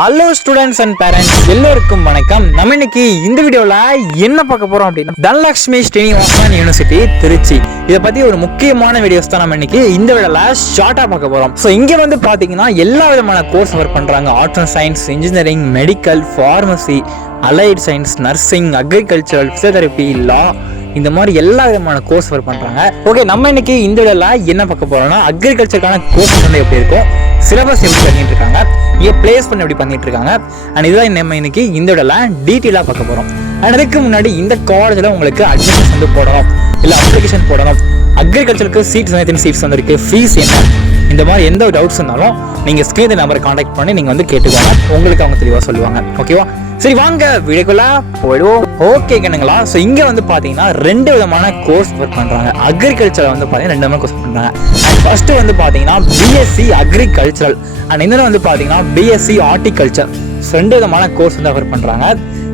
Hello students and parents எல்லோருக்கும் வணக்கம். நம்ம இன்னைக்கு இந்த வீடியோவில் என்ன பார்க்க போகிறோம் அப்படின்னா தனலட்சுமி ஸ்ரீனிவாசன் யூனிவர்சிட்டி திருச்சி. இதை பற்றி ஒரு முக்கியமான வீடியோஸ் தான் நம்ம இன்னைக்கு இந்த வீடியோவில் ஷார்ட்டாக பார்க்க போகிறோம். ஸோ இங்கே வந்து பார்த்தீங்கன்னா எல்லா விதமான கோர்ஸ் ஒர்க் பண்ணுறாங்க. Arts and science, engineering, medical, pharmacy, allied science, nursing, agriculture, physiotherapy, law, இந்த மாதிரி எல்லா விதமான கோர்ஸ் ஒர்க் பண்ணுறாங்க. ஓகே, நம்ம இன்னைக்கு இந்த வீடியோவில் என்ன பார்க்க போகிறோம்னா அக்ரிகல்ச்சருக்கான கோர்ஸ் வந்து எப்படி இருக்கும், சிலபஸ் எப்படி பண்ணிட்டு இருக்காங்க, இங்கே பிளேஸ் பண்ணி எப்படி பண்ணிட்டு இருக்காங்க, அண்ட் இதுதான் நம்ம இன்னைக்கு இந்த வீடியோவில் டீட்டெயிலாக பார்க்க போகிறோம். அண்ட் அதுக்கு முன்னாடி இந்த காலேஜில் உங்களுக்கு அட்மிஷன் வந்து போடணும், இல்லை அப்ளிகேஷன் போடணும், அக்ரிகல்ச்சருக்கு சீட்ஸ் வந்துருக்கு, ஃபீஸ் என்ன, இந்த மாதிரி எந்த ஒரு டவுட்ஸ் இருந்தாலும் நீங்கள் ஸ்க்ரீன் நம்பரை கான்டாக்ட் பண்ணி நீங்கள் வந்து கேட்டுக்கோங்க. உங்களுக்கு அவங்க தெளிவாக சொல்லுவாங்க. ஓகேவா? சரி, வாங்க வீடியோக்குள்ள போயிடுவோம். ஓகே கண்ணுங்களா. ஸோ இங்கே வந்து பார்த்தீங்கன்னா ரெண்டு விதமான கோர்ஸ் ஒர்க் பண்ணுறாங்க. அக்ரிகல்ச்சர் வந்து பார்த்தீங்கன்னா ரெண்டு விதமான கோர்ஸ் பண்ணுறாங்க. அண்ட் ஃபர்ஸ்ட் வந்து பார்த்தீங்கன்னா பிஎஸ்சி அக்ரிகல்ச்சரல் அண்ட் இன்னொன்று வந்து பார்த்தீங்கன்னா பிஎஸ்சி ஹார்டிகல்ச்சர். ரெண்டு விதமான கோர்ஸ் வந்து ஒர்க் பண்ணுறாங்க.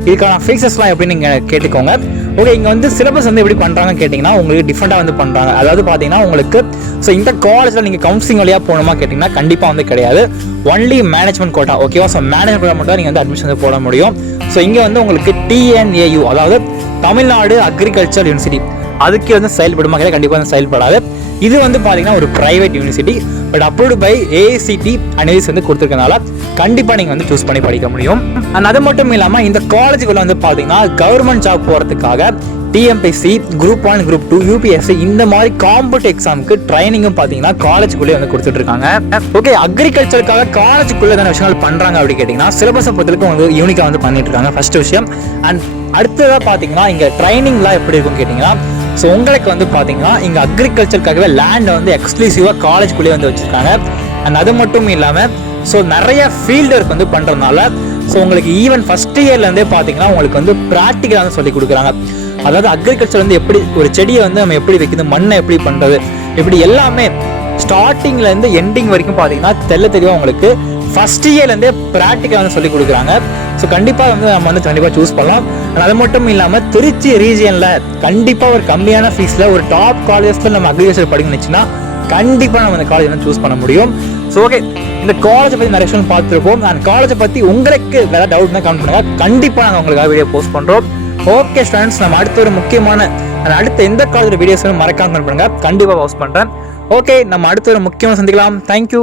இதுக்கான ஃபீஸஸ்லாம் எப்படின்னு நீங்கள் கேட்டுக்கோங்க. ஓகே, இங்கே வந்து சிலபஸ் வந்து எப்படி பண்ணுறாங்கன்னு கேட்டிங்கன்னா உங்களுக்கு டிஃப்ரெண்ட்டாக வந்து பண்ணுறாங்க. அதாவது பார்த்தீங்கன்னா உங்களுக்கு ஸோ இந்த காலேஜில் நீங்கள் கவுன்சிலிங் வழியாக போகணுமா கேட்டிங்கன்னா கண்டிப்பாக வந்து கிடையாது. Only management quota. ஓகேவா? ஸோ மேனேஜ்மெண்ட் கோட்டா மட்டும் நீங்கள் வந்து அட்மிஷன் வந்து போட முடியும். ஸோ இங்கே வந்து உங்களுக்கு டிஎன்ஏயு, அதாவது தமிழ்நாடு அக்ரிகல்ச்சர் யூனிவர்சிட்டி, அதுக்கு வந்து செயல்படுமா கேட்டால் கண்டிப்பாக வந்து செயல்படாது. இது வந்து பார்த்தீங்கன்னா ஒரு private university, but approved by AICTE அனலிஸ் வந்து கொடுத்துருக்கனால கண்டிப்பாக நீங்கள் வந்து சூஸ் பண்ணி படிக்க முடியும். அண்ட் அது மட்டும் இல்லாமல் இந்த காலேஜுக்குள்ள வந்து பார்த்தீங்கன்னா கவர்மெண்ட் ஜாப் போகிறதுக்காக டிஎம்பிஎஸ்சி, குரூப் 1, குரூப் 2, யூபிஎஸ்சி இந்த மாதிரி காம்படிட்டிவ் எக்ஸாமுக்கு ட்ரைனிங்கும் பார்த்தீங்கன்னா காலேஜுக்குள்ளே வந்து கொடுத்துட்டு இருக்காங்க. ஓகே, அக்ரிகல்ச்சருக்காக காலேஜுக்குள்ளே என்ன விஷயங்கள் பண்ணுறாங்க அப்படி கேட்டிங்கன்னா சிலபஸை பொறுத்தவரைக்கும் வந்து யூனிக்காக வந்து பண்ணிட்டு இருக்காங்க, ஃபர்ஸ்ட் விஷயம். அண்ட் அடுத்ததாக பார்த்தீங்கன்னா இங்கே ட்ரைனிங்லாம் எப்படி இருக்குன்னு கேட்டிங்கன்னா ஸோ உங்களுக்கு வந்து பார்த்தீங்கன்னா இங்கே அக்ரிகல்ச்சருக்காகவே லேண்டை வந்து எக்ஸ்க்ளூசிவாக காலேஜ்குள்ளேயே வந்து வச்சுருக்காங்க. அண்ட் அது மட்டும் இல்லாமல் ஸோ நிறைய ஃபீல்டு ஒர்க் வந்து பண்ணுறதுனால ஸோ உங்களுக்கு ஈவன் ஃபஸ்ட் இயர்லேருந்தே பார்த்தீங்கன்னா உங்களுக்கு வந்து ப்ராக்டிக்கலாக வந்து சொல்லி கொடுக்குறாங்க. அதாவது அக்ரிகல்ச்சர் வந்து எப்படி ஒரு செடியை வந்து நம்ம எப்படி வைக்கிறது, மண்ணை எப்படி பண்ணுறது, இப்படி எல்லாமே ஸ்டார்டிங்லேருந்து எண்டிங் வரைக்கும் பார்த்தீங்கன்னா தெளிவாக உங்களுக்கு ஃபஸ்ட் இயர்லேருந்தே ப்ராக்டிக்கலாக வந்து சொல்லி கொடுக்குறாங்க. ஸோ கண்டிப்பாக வந்து நம்ம வந்து கண்டிப்பாக சூஸ் பண்ணலாம். அது மட்டும் இல்லாமல் திருச்சி ரீஜியனில் கண்டிப்பாக ஒரு கம்மியான ஃபீஸில் ஒரு டாப் காலேஜஸில் நம்ம அக்ரிகல்ச்சர் படிக்கணும்னுச்சுன்னா கண்டிப்பாக நம்ம இந்த காலேஜ் வந்து சூஸ் பண்ண முடியும். ஸோ ஓகே, இந்த காலேஜை பற்றி நிறைய விஷயம் பார்த்துருப்போம். அந்த காலேஜை பற்றி உங்களுக்கு வேறு டவுட் தான் கமெண்ட் பண்ணுங்கள். கண்டிப்பாக நாங்கள் உங்களுக்காக வீடியோ போஸ்ட் பண்ணுறோம். ஓகே ஸ்டூடெண்ட்ஸ், நம்ம அடுத்த ஒரு முக்கியமான அடுத்த எந்த காலேஜ் வீடியோஸ் மறக்காம கமெண்ட் பண்ணுங்கள், கண்டிப்பாக போஸ்ட் பண்ணுறேன். ஓகே, நம்ம அடுத்த ஒரு முக்கியமாக சந்திக்கலாம். தேங்க்யூ.